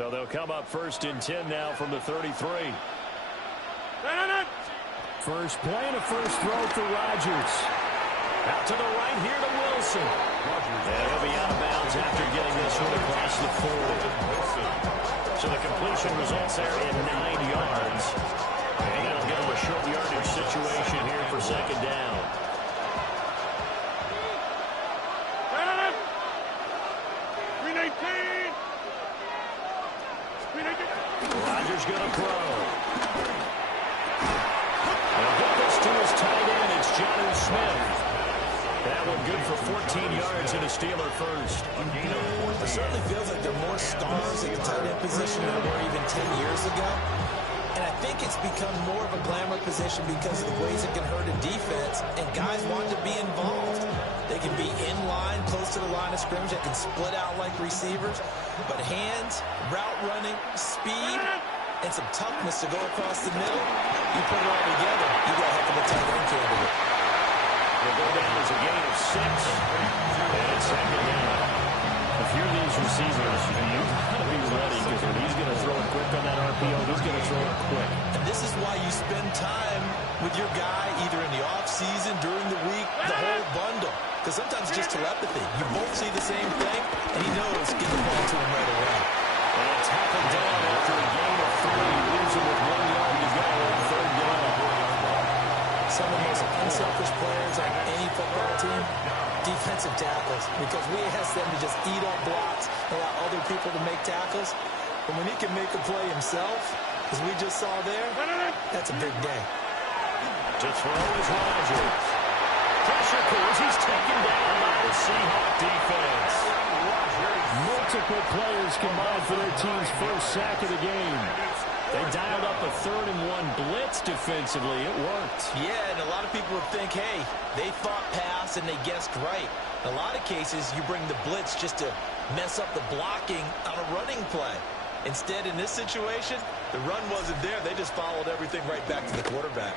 So they'll come up first and 10 now from the 33. First play and a first throw for Rodgers. Out to the right here to Wilson. And he'll be out of bounds after getting this one across the 40. So the completion results there in 9 yards. And that'll give him a short yardage situation here for second down. Rodgers going to throw. They'll get this to his tight end. It's Jonnu Smith. That one good for 14 yards and a Steeler first. It certainly feels like there are more stars at the tight end position than there were even 10 years ago. And I think it's become more of a glamour position because of the ways it can hurt a defense, and guys want to be involved. They can be in line, close to the line of scrimmage. They can split out like receivers. But hands, route running, speed, and some toughness to go across the middle, you put it all together, you got a heck of a tight end candidate. Will go down as a gain of 6. And second down. If you're these receivers, you've got to be ready because when he's going to throw it quick on that RPO, he's going to throw it quick. And this is why you spend time with your guy either in the offseason, during the week, the whole bundle. Because sometimes it's just telepathy. You both see the same thing, and he knows get the ball to him right away. And tackled down after a gain of 3. Leaves him with 1 yard to go on third down. Some of the most unselfish players on any football team, defensive tackles, because we ask them to just eat up blocks, allow other people to make tackles. But when he can make a play himself, as we just saw there, that's a big day. To throw is Rodgers. Pressure comes. He's taken down by the Seahawk defense. Multiple players combined for their team's first sack of the game. They dialed up a 3rd-and-1 blitz defensively. It worked. Yeah, and a lot of people would think, hey, they thought pass and they guessed right. In a lot of cases, you bring the blitz just to mess up the blocking on a running play. Instead, in this situation, the run wasn't there. They just followed everything right back to the quarterback.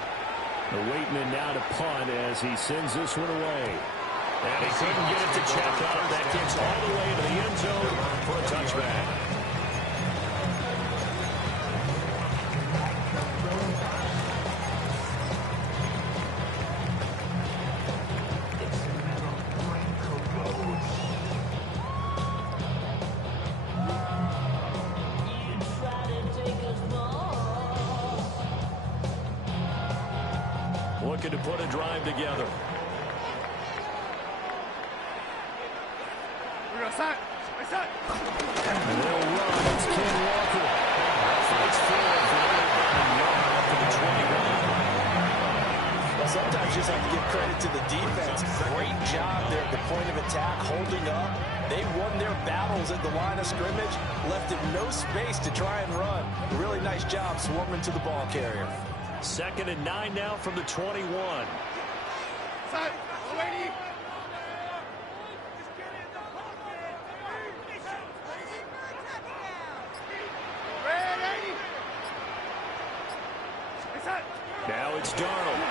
They're waiting in now to punt as he sends this one away. And he couldn't get it to check out. That gets all the way to the end zone for a touchback. Looking to put a drive together. And they'll run. It's Ken Walker. Fights forward for a yard up to the 21. Well, sometimes you just have to give credit to the defense. Great job there at the point of attack, holding up. They won their battles at the line of scrimmage, left him no space to try and run. Really nice job swarming to the ball carrier. 2nd and 9 now from the 21. Now it's Darnold.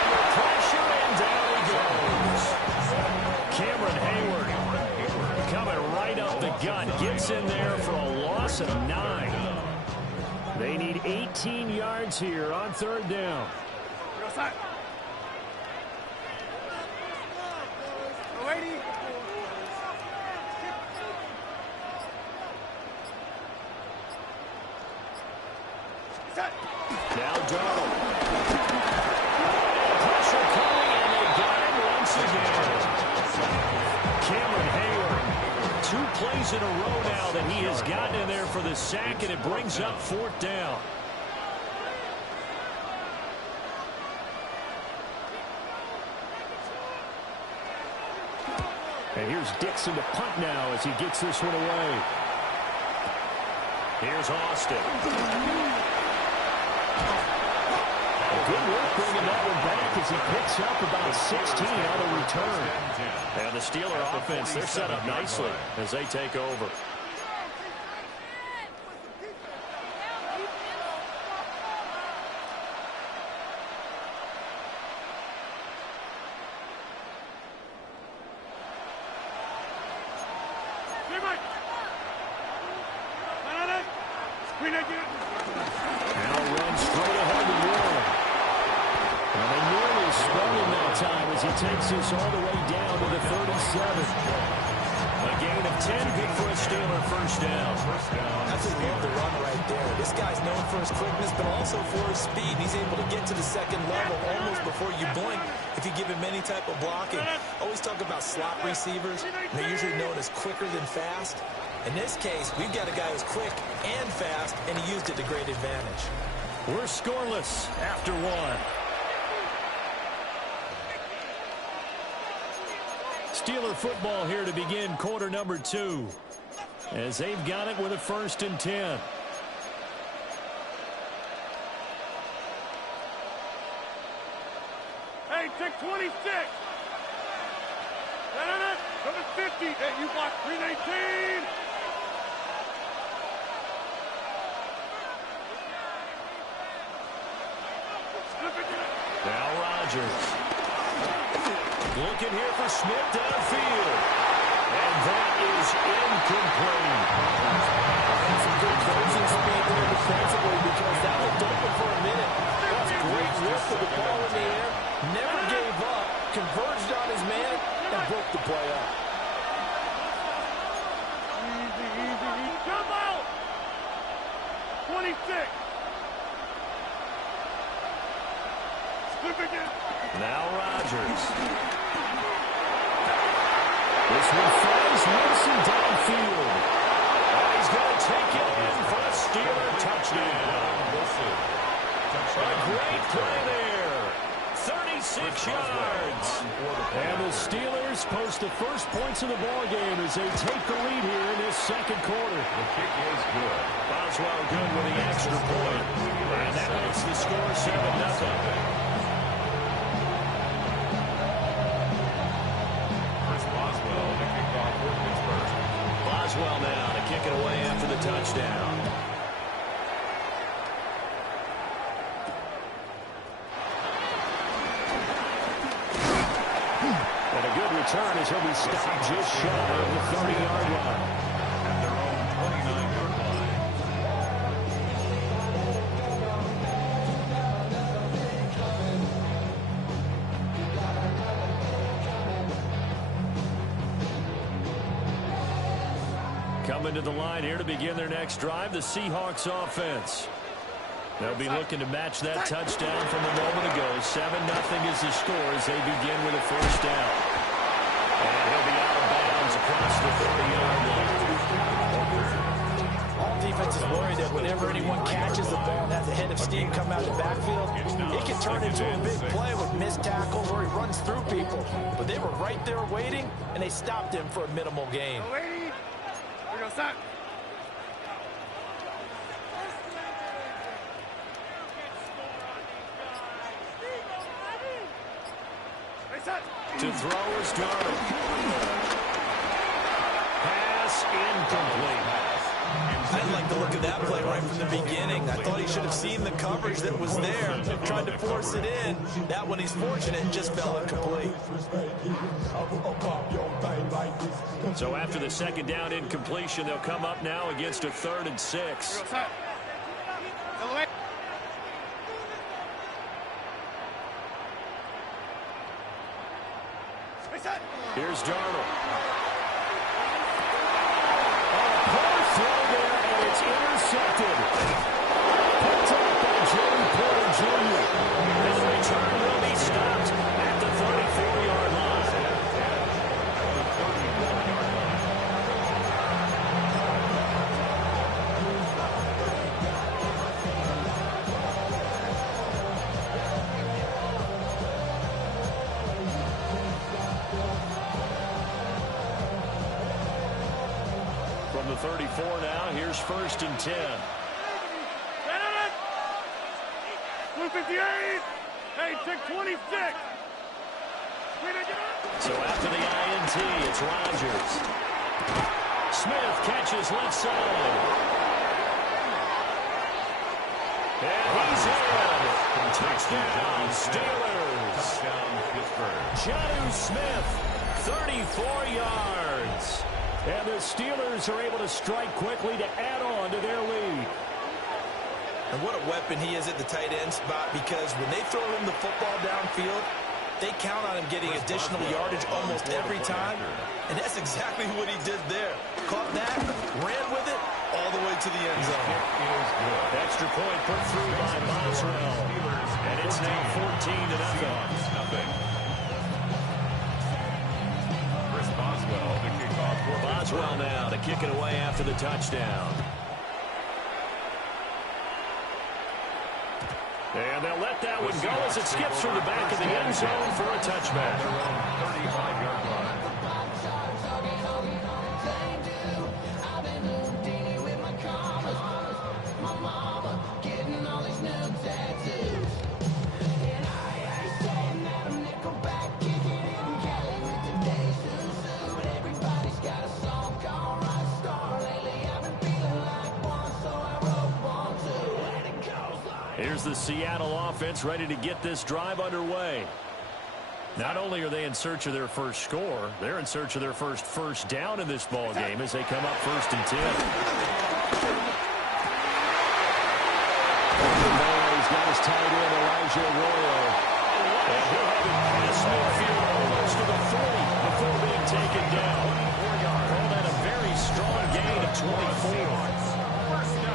Under pressure, and down he goes. Cameron Hayward coming right up the gut. Gets in there for a loss of 9. They need 18 yards here on 3rd down. Now Darnold. Pressure coming, and they got him once again. Cameron Hayward. 2 plays in a row now that he has gotten in there for the sack, and it brings up 4th down. And here's Dixon to punt now as he gets this one away. Here's Austin. Good work bringing that one back as he picks up about 16 on a return. And the Steeler offense, they're set up nicely as they take over. Now runs straight ahead to Warren. And they nearly spun him that time as he takes this all the way down to the 37. A gain of 10, good for a Steeler first down. That's a love the run right there. This guy's known for his quickness, but also for his speed. He's able to get to the second level almost before you blink if you give him any type of blocking. Always talk about slot receivers. They're usually known as quicker than fast. In this case, we've got a guy who's quick and fast, and he used it to great advantage. We're scoreless after one. Steeler football here to begin quarter number 2. As they've got it with a 1st and 10. Hey, take 26. Number 50. Hey, you block 319. Now Rodgers. Looking here for Smith downfield. And that is incomplete. That's some good closing speed there defensively because that was open for a minute. That's great lift of the ball in the air. Never gave up. Converged on his man and broke the play up. Easy. Come out. 26. Slip again. Now Rodgers. This one finds Wilson downfield. And he's going to take it in for a Steeler touchdown. A great play there. 36 yards. And the Steelers post the first points of the ball game as they take the lead here in this second quarter. The kick is good. Boswell good with the extra point. And that makes the score 7-0. Boswell now to kick it away after the touchdown. And a good return as he'll be stopped just shy of the 30-yard line. At their own 29-yard line. Coming to the line here to begin their next drive, the Seahawks offense. They'll be looking to match that touchdown from a moment ago. 7-0 is the score as they begin with a first down. And he'll be out of bounds across the 30-yard line. All defense is worried that whenever anyone catches the ball and has a head of steam come out of the backfield, it can turn into a big play with missed tackles where he runs through people. But they were right there waiting, and they stopped him for a minimal gain. Here goes that. To throw is Darnold. Pass incomplete. I didn't like the look of that play right from the beginning. I thought he should have seen the coverage that was there, tried to force it in. That one he's fortunate and just fell incomplete. So after the second down incompletion, they'll come up now against a 3rd and 6. Here's Darnold. Poor throw there, and it's intercepted. Picked up by Joey Porter Jr. And the return will be stopped at the 34-yard line. From the 34 now, here's 1st and 10. 258. Hey, take 26. So after the INT, it's Rodgers. Smith catches left side. And he's in. Touchdown, Steelers. Touchdown, Pittsburgh. Jonnu Smith, 34 yards. And the Steelers are able to strike quickly to add on to their lead. And what a weapon he is at the tight end spot, because when they throw him the football downfield, they count on him getting additional yardage almost every time. And that's exactly what he did there. Caught that, ran with it, all the way to the end zone. Extra point put through by Boswell. And it's now 14-0. Chris Boswell to kick off. Boswell now to kick it away after the touchdown. And they'll let that one go as it skips through the back of the end zone for a touchback. 35-yard line. Here's the Seattle offense ready to get this drive underway. Not only are they in search of their first score, they're in search of their first down in this ball game as they come up 1st and 10. He's got his tight end, Elijah Arroyo. And he'll have it past midfield almost to the 40 before being taken down. Call that a very strong gain of 24.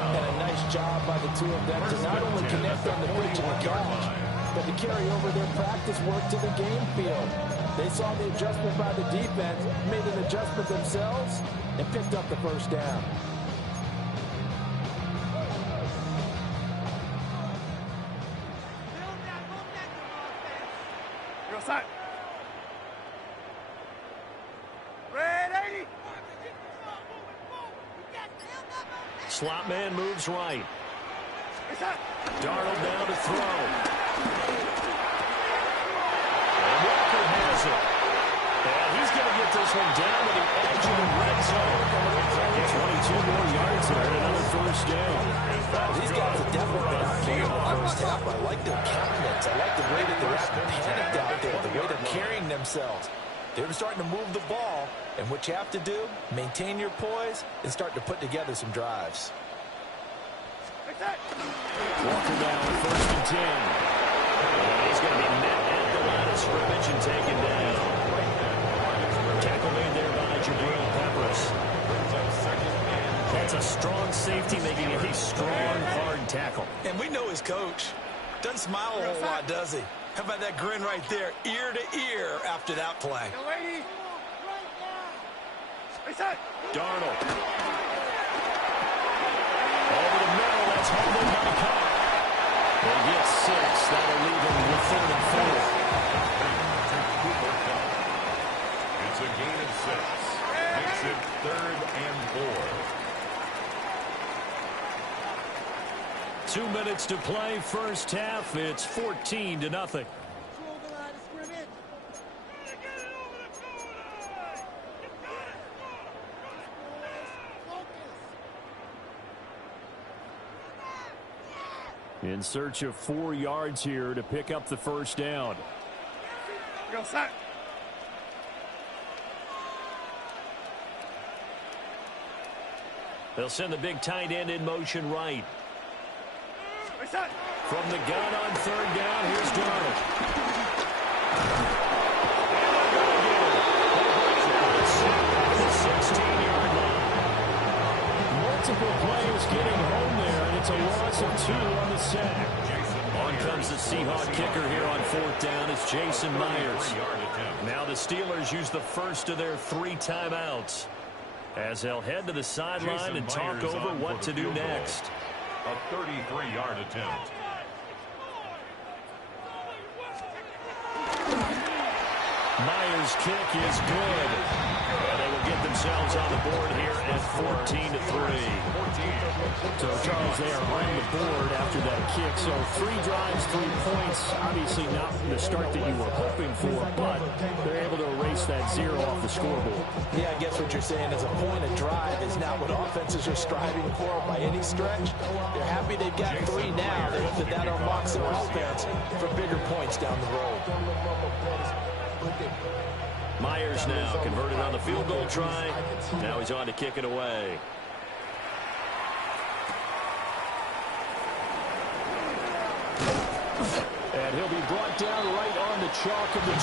And a nice job by the two of them to not only connect on the bridge of the catch, but to carry over their practice work to the game field. They saw the adjustment by the defense, made an adjustment themselves, and picked up the first down. You're set. Ready? Slot man moves right. It's up. Darnold down to throw. And Walker has it. And he's going to get this one down to the edge of the red zone. 22 more yards there and another first down. These guys have definitely been out here in the first half. I like their countenance. I like the way that they're acting panicked out there, the way they're carrying themselves. They're starting to move the ball, and what you have to do, maintain your poise and start to put together some drives. Walker down, 1st and 10. And he's going to be met at the line of scrimmage and taken down. Tackle made there by Jabril Peppers. That's a strong safety making a strong, hard tackle. And we know his coach. Doesn't smile a whole lot, does he? How about that grin right there, ear to ear after that play? Darnold. Over the middle, that's Holden by Cobb. They get 6. That'll leave him with 3rd and 4. It's a gain of 6. Makes it 3rd and 4. 2 minutes to play, first half. It's 14-0. In search of 4 yards here to pick up the first down. Go set. They'll send the big tight end in motion right. Set. From the gun on 3rd down, here's Darnold. The 16-yard line. Multiple players getting home there, and it's a loss of 2 on the sack. On comes the Seahawk kicker here on 4th down. It's Jason Myers. Now the Steelers use the first of their 3 timeouts as they'll head to the sideline and talk over what to do next. A 33-yard attempt. Myers' kick is good. And they will get themselves on the board here at 14-3. So, Charles, they are on the board after that kick. So 3 drives, 3 points. Obviously not the start that you were hoping for, but they're able to erase that 0 off the scoreboard. Yeah, I guess what you're saying is a point of drive is not what offenses are striving for by any stretch. They're happy they've got 3 now. They hope that unlocks their offense for bigger points down the road. Myers now converted on the field goal try. Now he's on to kick it away. And he'll be brought down right on the chalk of the 20.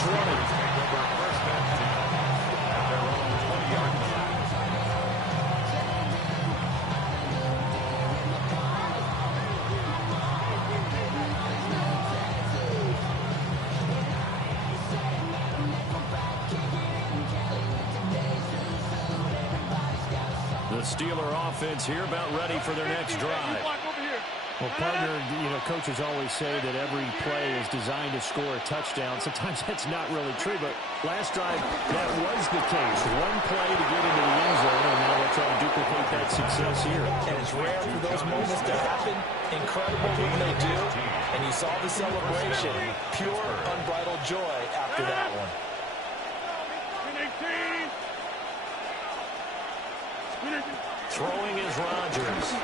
The Steeler offense here about ready for their next drive. Well, partner, coaches always say that every play is designed to score a touchdown. Sometimes that's not really true, but last drive, that was the case. One play to get into the end zone, and now they'll try to duplicate that success here. And it's rare for those moments to happen. Incredible when they do. And you saw the celebration. Pure, unbridled joy after that one. Throwing is Rodgers.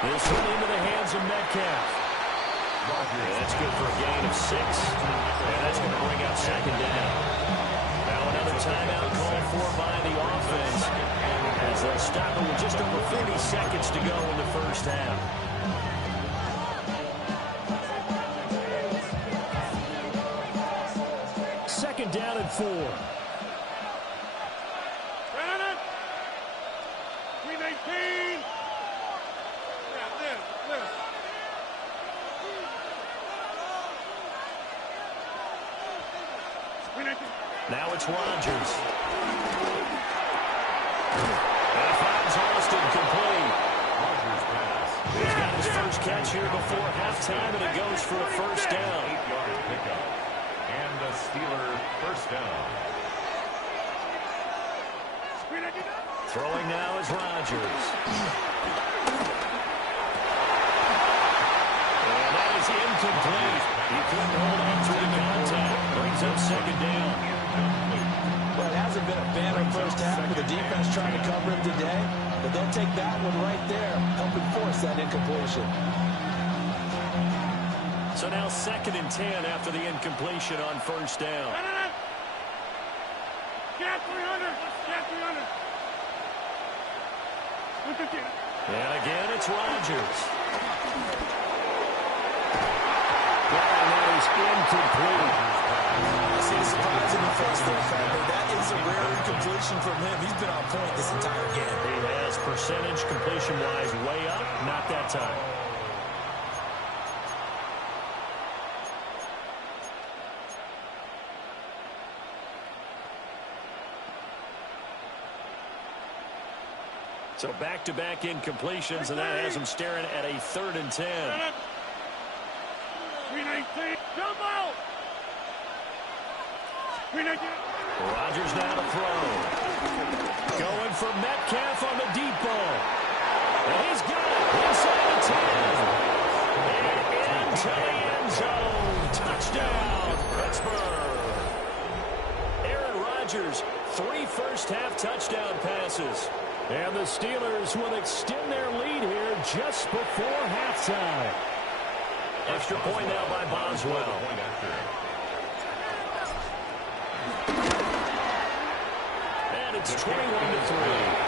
This one into the hands of Metcalf. That's good for a gain of 6. And that's going to bring out second down. Now another timeout called for by the offense, as they'll stop it with just over 40 seconds to go in the first half. Second down and 4. Now it's Rodgers. And finds Austin complete. He's got his first catch here before halftime, and it goes for a first down. 8-yard pickup. And the Steeler first down. Throwing now is Rodgers. And that is incomplete. He couldn't hold on to the contact. Brings up second down. Well, it hasn't been a banner first half with the defense trying to cover him today, but they'll take that one right there, helping force that incompletion. So now 2nd and 10 after the incompletion on first down. Get 300. Get 300. And again, it's Rodgers. That is incomplete. I see the surprise in the face there, Father. That is a rare incompletion from him. He's been on point this entire game. He has percentage completion-wise way up, not that time. So back-to-back incompletions, and that has him staring at a 3rd and 10. 319. Jump out. 319. Rodgers now to throw. Going for Metcalf on the deep ball. And he's got it inside the 10. And into the end zone. Touchdown, Pittsburgh. Aaron Rodgers, 3 first-half touchdown passes. And the Steelers will extend their lead here just before halftime. Extra point now by Boswell. And it's 21-3.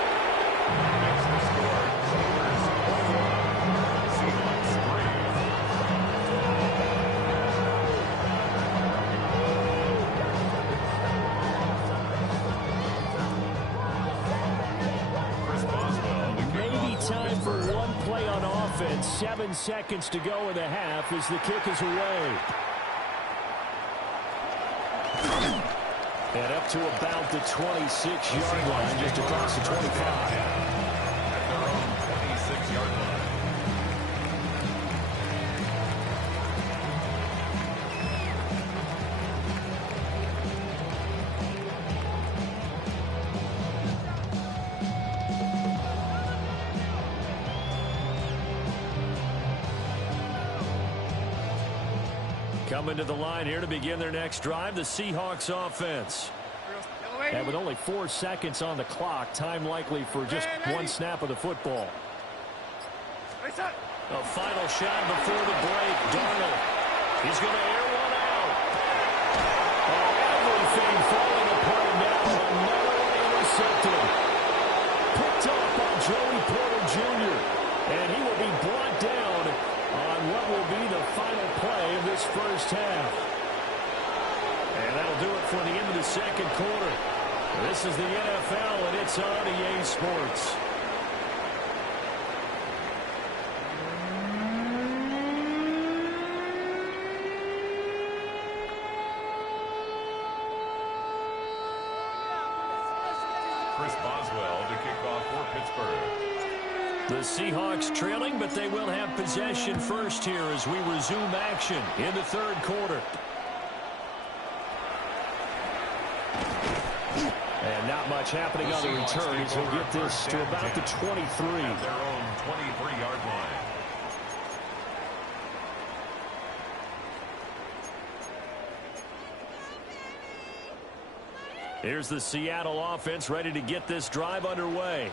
Time for one play on offense. 7 seconds to go in the half as the kick is away. And up to about the 26-yard line, just across the 25. At their own 26-yard line. Coming to the line here to begin their next drive, the Seahawks offense. And with only 4 seconds on the clock, time likely for just one snap of the football. A final shot before the break. Darnold. He's going to air one out. Everything falling apart now. Another one intercepted. Picked up by Joey Porter Jr. And he will be brought down on final play of this first half. And that'll do it for the end of the second quarter. This is the NFL, and it's on EA Sports. Chris Boswell to kick off for Pittsburgh. The Seahawks trailing, but they will have possession first here as we resume action in the third quarter. And not much happening on the return as he'll get this to about the 23. At their own 23-yard line. Here's the Seattle offense ready to get this drive underway.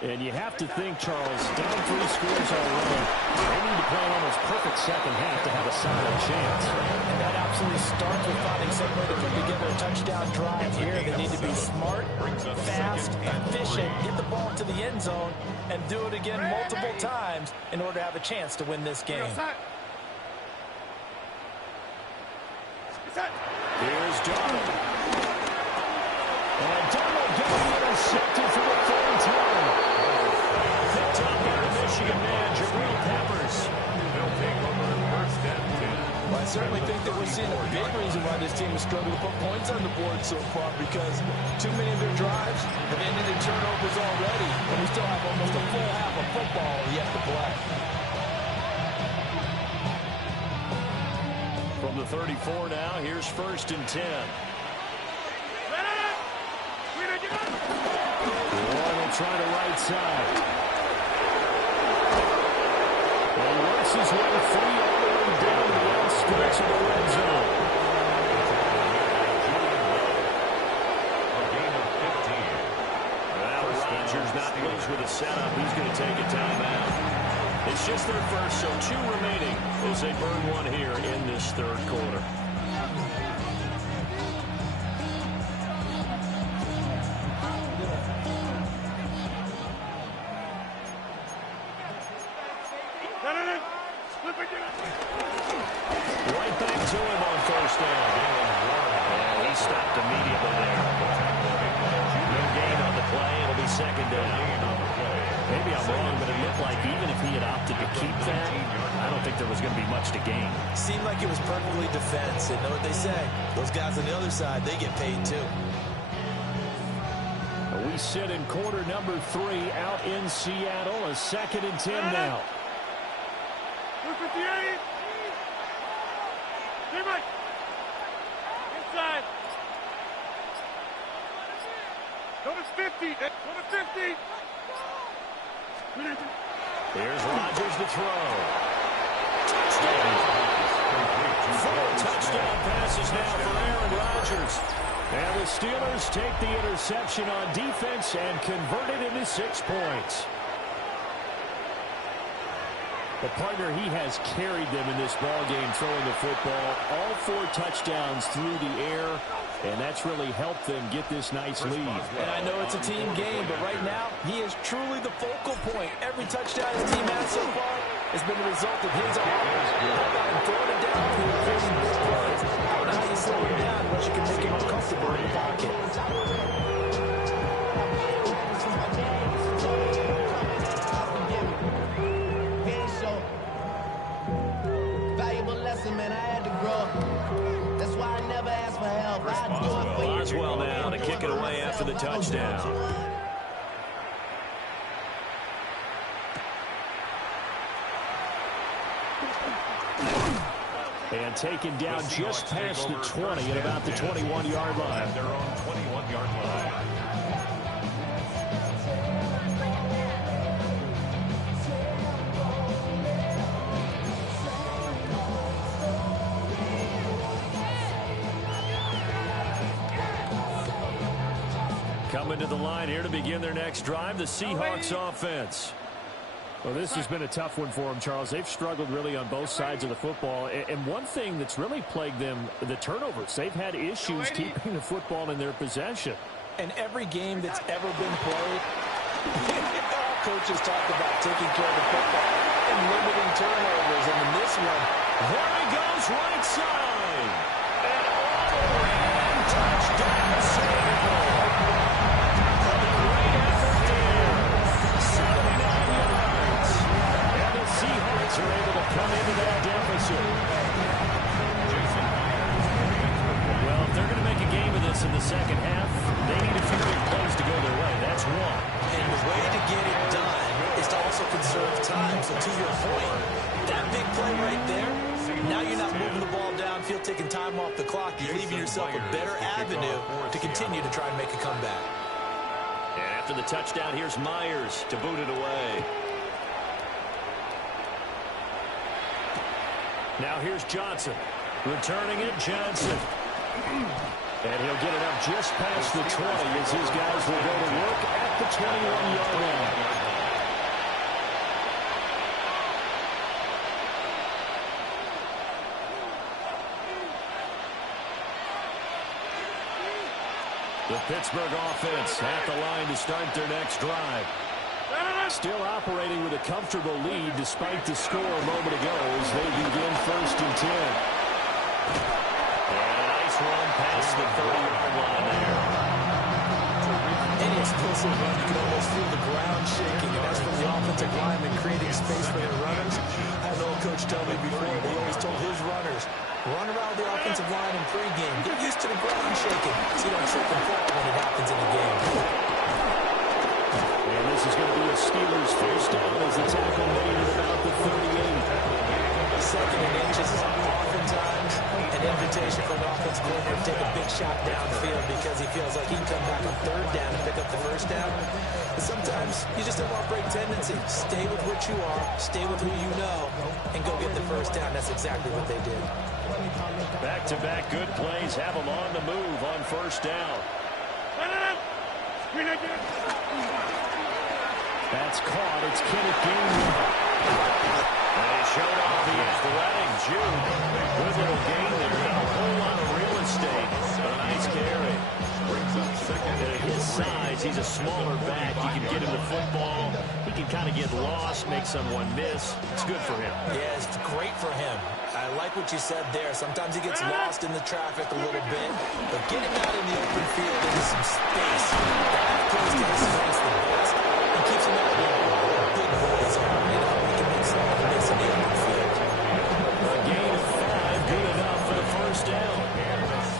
And you have to think, Charles, down 3 scores already. They need to play an almost perfect second half to have a solid chance. And that absolutely starts with finding some way to put together a touchdown drive here. They need to be smart, fast, efficient, get the ball to the end zone, and do it again multiple times in order to have a chance to win this game. Here's Donald. And Donald getting intercepted for the third time. Picked up by the Michigan man, Jabril Peppers. They'll take over first and 10. Well, I certainly think that we're seeing a big reason why this team has struggled to put points on the board so far, because too many of their drives have ended in turnovers already, and we still have almost a full half of football yet to play. From the 34 now, here's first and 10. Warren will try the right side. And works his way free all the way down the outskirts of the red zone. A gain of 15. Well, Rodgers not pleased with the setup. He's going to take a timeout. It's just their first, so 2 remaining as they burn one here in this third quarter. Right back to him on first down. And he stopped immediately there. No gain on the play. It'll be second down. Maybe I'm wrong, but it looked like even if he had opted to keep that, I don't think there was going to be much to gain. Seemed like it was perfectly defense. And know what they say? Those guys on the other side, they get paid too. We sit in quarter number 3 out in Seattle. A second and 10 now. 258. Inside. Go to 50. Go to 50. Here's Rodgers to throw. Touchdown. 4 touchdown passes now for Aaron Rodgers. And the Steelers take the interception on defense and convert it into 6 points. The partner, he has carried them in this ballgame throwing the football. All 4 touchdowns through the air, and that's really helped them get this nice lead. And I know it's a team game, but right now, he is truly the focal point. Every touchdown his team has so far has been the result of his offense. How about him throwing it downfield, creating big plays? I don't know how you slow him down unless you can make him uncomfortable in the pocket. Man, I had to grow. That's why I never asked for help. I do it for you. Boswell now to kick it away after the touchdown. And taken down just past the 20 at about the 21-yard line. At their own 21-yard line. Coming to the line here to begin their next drive, the Seahawks offense. Well, this has been a tough one for them, Charles. They've struggled really on both sides of the football. And one thing that's really plagued them, the turnovers. They've had issues keeping the football in their possession. And every game that's ever been played, all coaches talk about taking care of the football and limiting turnovers. And in this one. There he goes, right side. And all-in touchdown, Seattle. A great effort there. 79 yards. And the Seahawks are able to come into that deficit. Well, if they're going to make a game of this in the second half, they need a few big plays to go their way. That's one. And the way to get it done is to also conserve time. So to your point, that big play right there, now you're not moving the ball downfield, taking time off the clock. You're leaving yourself a better avenue to continue to try and make a comeback. And after the touchdown, here's Myers to boot it away. Now here's Johnson. Returning it, Johnson. And he'll get it up just past the 20 as his guys will go to work at the 21-yard line. The Pittsburgh offense at the line to start their next drive. Still operating with a comfortable lead despite the score a moment ago as they begin 1st and 10. Run past the 30-yard line there. Any explosive run, you can almost feel the ground shaking, and that's from the offensive lineman creating space for their runners. I had an old coach tell me before, they always told his runners, run around the offensive line in pregame. Get used to the ground shaking so you don't trip and fall when it happens in the game. And this is going to be a Steelers first down as the tackle made at about the 38. Second and inches is oftentimes an invitation for an offensive coordinator to take a big shot downfield because he feels like he can come back on 3rd down and pick up the 1st down. But sometimes you just don't want to break tendency. Stay with what you are, stay with who you know, and go get the 1st down. That's exactly what they did. Back-to-back good plays have them on the move on 1st down. That's caught. It's Kenneth Gainwell. They showed off the athletic Jude. Good little gain there. Not a whole lot of real estate, but a nice carry. At his size, he's a smaller back. You can get him the football. He can kind of get lost, make someone miss. It's good for him. Yeah, it's great for him. I like what you said there. Sometimes he gets lost in the traffic a little bit, but get him out in the open field into some space. That plays to his strengths the best and keeps him out there. Big boys are, you know, he can make some miss in the open field. A gain of 5, good enough for the 1st down.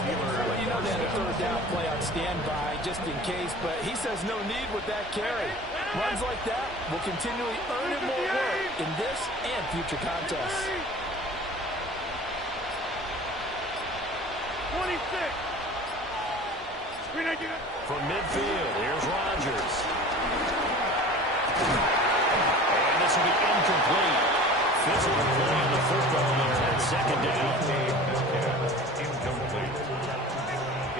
Well, you know they had a 3rd down play on standby just in case, but he says no need with that carry. Runs like that will continually earn him more work in this and future contests. 26. From midfield, here's Rodgers. And this will be incomplete. Physical play on the football there at 2nd down. Incomplete.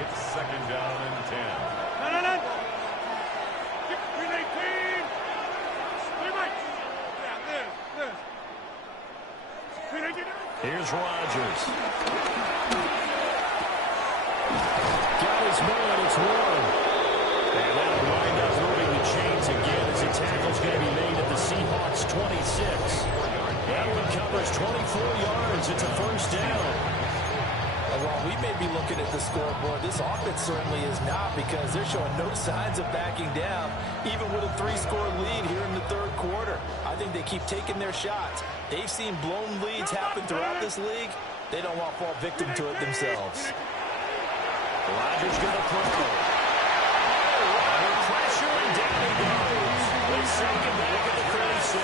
It's 2nd down and 10. No. 319. Here's Rodgers. Got his man, it's Warren. And that'll wind up moving the chains again as the tackle's going to be made at the Seahawks 26. That one covers 24 yards. It's a 1st down. And while we may be looking at the scoreboard, this offense certainly is not because they're showing no signs of backing down, even with a 3-score lead here in the 3rd quarter. I think they keep taking their shots. They've seen blown leads happen throughout this league. They don't want to fall victim to it themselves. Rodgers going to throw. Under pressure, and down he goes. They send him back at the 36.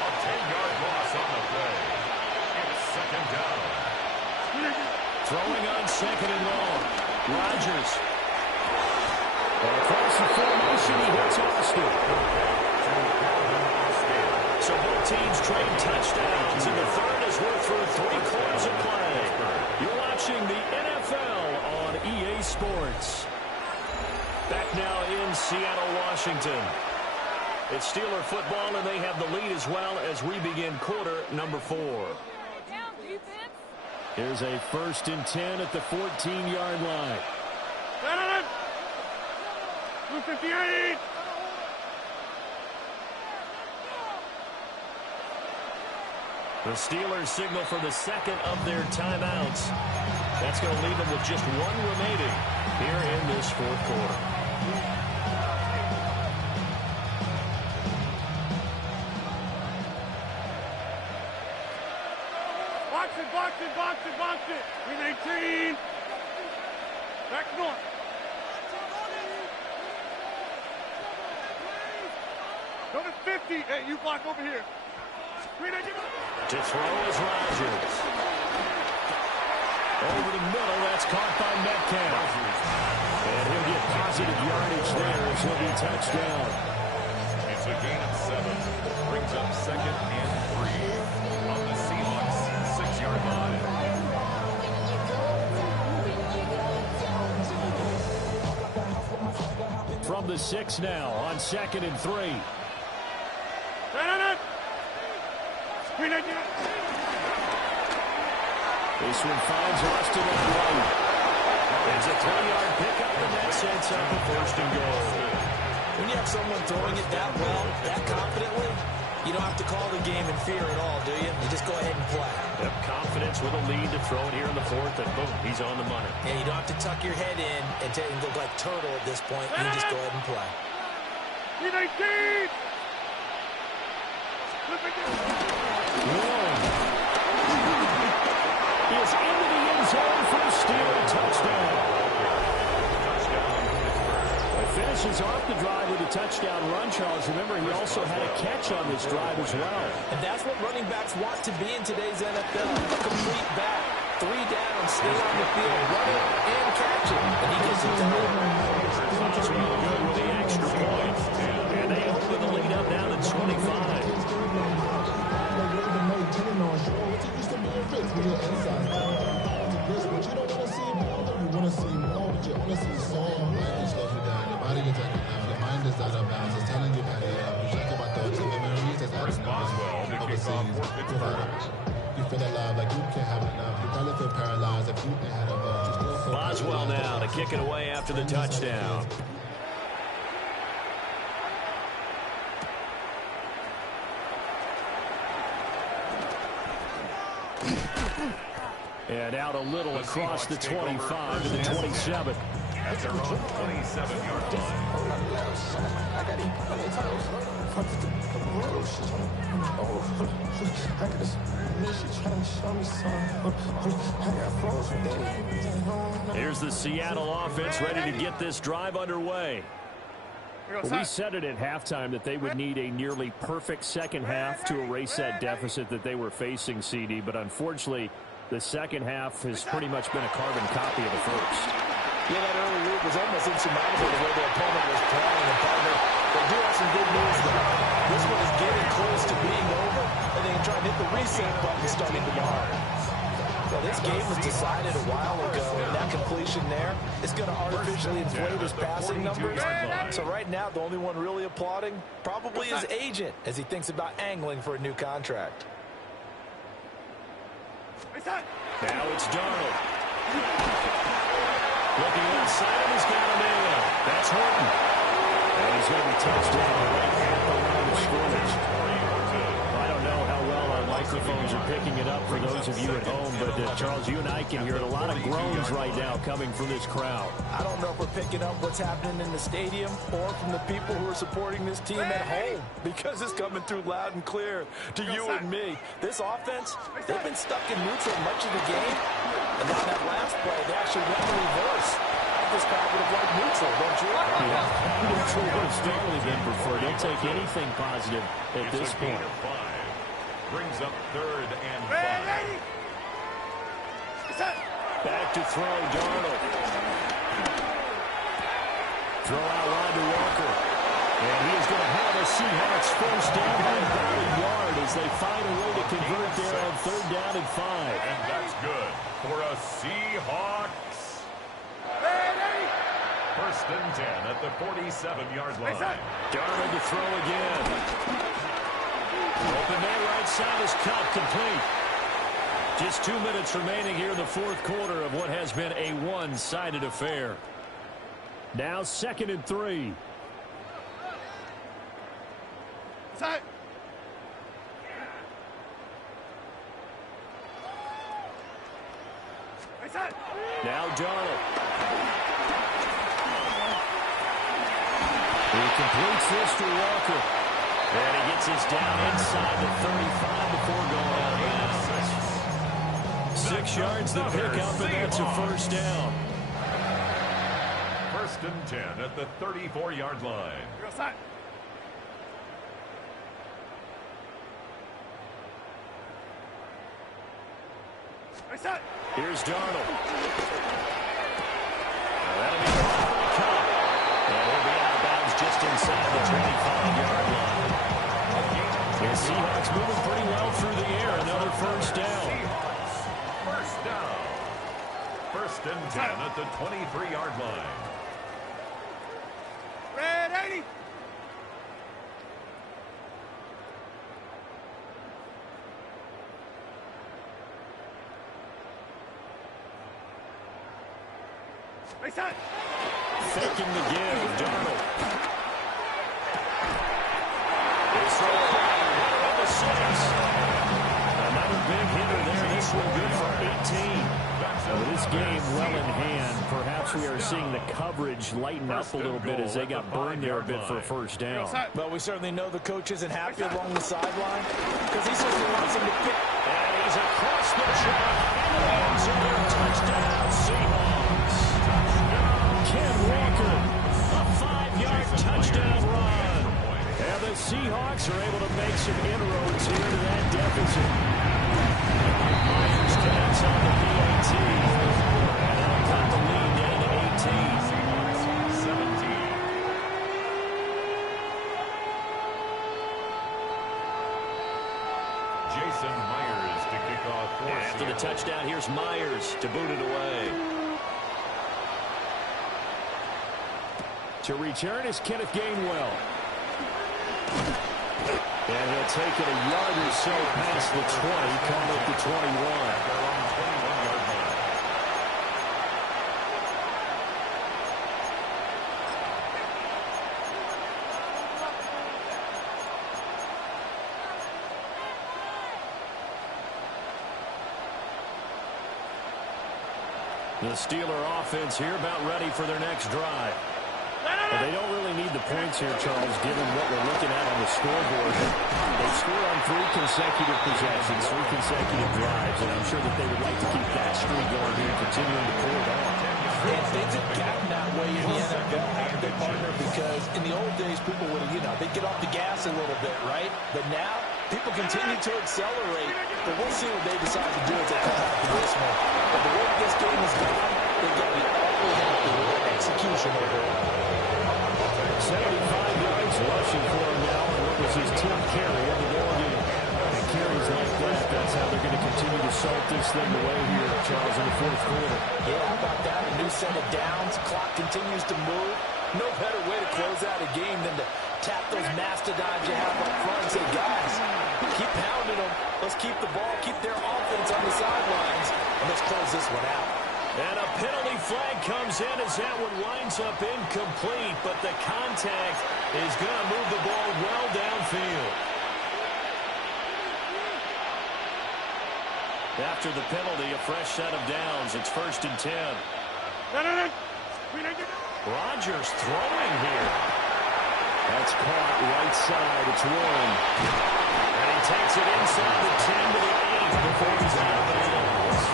A 10-yard loss on the play. It's 2nd down. Throwing on 2nd and long. Rodgers. Across the formation, he hits Austin. So both teams trade touchdowns, and the 3rd is worth through 3 quarters of play. You're watching the NFL on EA Sports. Back now in Seattle, Washington. It's Steeler football, and they have the lead as well as we begin quarter number 4. Here's a 1st and 10 at the 14-yard line. 258. The Steelers signal for the second of their timeouts. That's going to leave them with just one remaining here in this fourth quarter. Box it. 318. Back north. Go to 50. Hey, you block over here. To throw is Rodgers. Over the middle, that's caught by Metcalf. And he'll get positive yardage there as he'll be touched down. It's a gain of 7. Brings up 2nd and 3 on the Seahawks 6-yard line. From the 6 now on 2nd and 3. This one finds Austin on the right. It's a 3-yard pickup, and that sets up a 1st and goal. When you have someone throwing it that well, that confidently, you don't have to call the game in fear at all, do you? You just go ahead and play. Yep, confidence with a lead to throw it here in the 4th, and boom, he's on the money. Yeah, you don't have to tuck your head in and look like turtle at this point. You just go ahead and play. 319. Is into the end zone for a Steeler touchdown. Finishes off the drive with a touchdown run, Charles. Remember, he also had a catch on this drive as well. And that's what running backs want to be in today's NFL. A complete back. 3 down, stay on the field, run it, and catch it. And he gets it done. Boswell good with the extra point. And they open the lead up now to 25. Boswell to kick off for Pittsburgh. You feel alive like you can't have enough. You probably feel paralyzed if you ain't had enough. Boswell now to kick it away after the touchdown. And out a little across the 25 to the 27. At their own 27-yard line. Here's the Seattle offense ready to get this drive underway. We said it at halftime that they would need a nearly perfect second half to erase that deficit that they were facing, CD, but unfortunately, the second half has pretty much been a carbon copy of the first. Yeah, that early lead was almost insurmountable the way the opponent was playing. And partner, they do have some good news though. This one is getting close to being over, and they can try and hit the reset button starting tomorrow. Well, this game was decided a while ago, and that completion there is going to artificially inflate his passing numbers. So right now, the only one really applauding probably his agent as he thinks about angling for a new contract. Now it's Darnold. Looking outside, he's got a man. That's Horton. And he's going to be touched down right at the line of scrimmage. I don't know how well our microphones are picking it up for those of you at home, but Charles, you and I can hear it. A lot of groans right now coming from this crowd. I don't know if we're picking up what's happening in the stadium or from the people who are supporting this team at home, because it's coming through loud and clear to you and me. This offense, they've been stuck in neutral much of the game, and on that last play, they actually went in reverse. This guy would have liked neutral, don't you? Yeah, neutral would have strongly been preferred. They'll take anything positive at this point. Brings up 3rd and 5. Back to throw, Darnold. Throw out wide to Walker. And he is going to have a Seahawks first down by about a yard as they find a way to convert there on 3rd down and 5. And that's good for a Seahawks. 1st and 10 at the 47-yard line. Darnold to throw again. Open there, right side is cut, complete. Just 2 minutes remaining here in the 4th quarter of what has been a one-sided affair. Now 2nd and 3. Now Darnold. He completes this to Walker. And he gets us down inside the 35 before going out of bounds. 6 yards to pick up, and that's a first down. First and 10 at the 34-yard line. Here's Darnold. That'll be the cut. And he'll be out of bounds just inside the 25-yard line. The Seahawks moving pretty well through the air. Another first down. First down. First and 10 at the 23-yard line. Red 80. Faking the give, Darnold. He's throwing right the 6. Another big hitter there. This one good for 18. With this game well in hand, perhaps we are seeing the coverage lighten up a little bit as they got burned there a bit for a first down. Well, we certainly know the coach isn't happy along the sideline because he certainly wants him to pick. And he's across the track into the end zone. Touchdown, Seahawks. Ken Walker, a 5-yard touchdown run. And the Seahawks are able to make some inroads here to that deficit. Myers connects on the PAT. And they'll cut the lead down to 18. 17. Jason Myers to kick off for After the touchdown, here's Myers to boot it away. To return is Kenneth Gainwell. And he'll take it a yard or so past the 20, come up the 21. The Steeler offense here about ready for their next drive. But they don't really need the points here, Charles, given what we're looking at on the scoreboard. They've scored on 3 consecutive possessions, 3 consecutive drives, and I'm sure that they would like to keep that streak going here, continuing to pull it on. And things have gotten that way in the NFL, haven't they, partner? Because in the old days, people would, they'd get off the gas a little bit, right? But now, people continue to accelerate. But we'll see what they decide to do as they come out of this one. But the way this game is going, they've got to be awfully happy with their execution overall. 75 yards rushing for him now, and what was his 10th carry of the ball game. And carries like that, that's how they're going to continue to salt this thing away here, Charles, in the 4th quarter. Yeah, how about that? A new set of downs. Clock continues to move. No better way to close out a game than to tap those mastodons you have up front and say, guys, keep pounding them. Let's keep the ball, keep their offense on the sidelines, and let's close this one out. And a penalty flag comes in as that one winds up incomplete, but the contact is going to move the ball well downfield. After the penalty, a fresh set of downs. It's 1st and 10. Rodgers throwing here. That's caught right side. It's Warren. And he takes it inside the 10 to the 8 before he's out of bounds.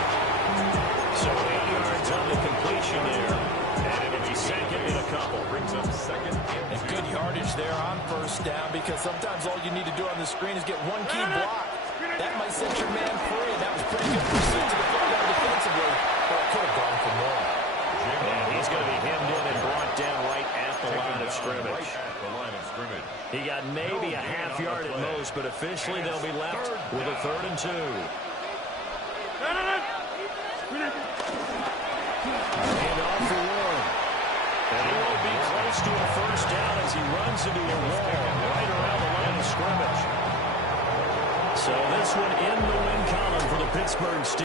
So 8 yards on the completion there. And it'll be second in a couple. Brings up second. And good yardage there on 1st down, because sometimes all you need to do on the screen is get one key block. That might set your man free. That was pretty good pursuit to the front down defensively. But it could have gone for more. And he's going to be hemmed in and brought down right at the line of scrimmage. He got maybe a half yard at most, but officially they'll be left with a 3rd and 2. And off for Warren. And he will be close to a 1st down as he runs into a wall right around the line of scrimmage. So this one in the win column for the Pittsburgh Steelers.